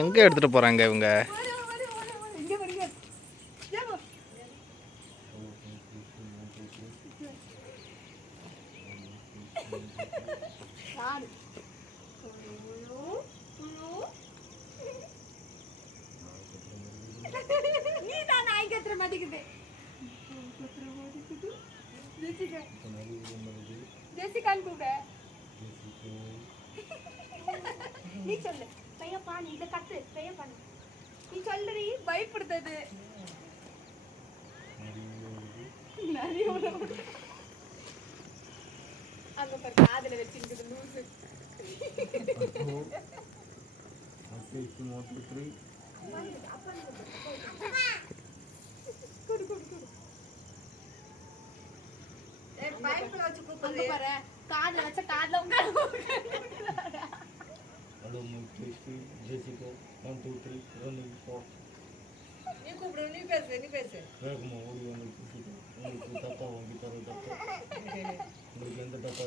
எங்க எடுத்துட்டு போறாங்க இவங்க? நீ தான் நாய் கத்துற மாட்டேங்குது ஜெசிகா ஜெசிகான்னு கூப்பிட நீ சொல்லு. பையப்பா நீ இதை கட்டு. பையப்பா நீ சொல்லுடி பயப்படுத்தது. நிறைய அங்க பாரு காதுல வச்சிருக்குது லூசு. காதுல வச்ச காதுல உட்காரு जेसी को one two three running four ನೀವು ಕೊಬ್ರು ನೀವು ಬೇಸೆ ನೀವು ಬೇಸೆ ಹೇಗಮ್ಮ ಓಡಿ ಒಂದು ಖುಷಿ ಒಂದು ತಪ್ಪ ಒಂದು ತರೋ ತಪ್ಪ ಮುಗಿಂದ ತಪ್ಪ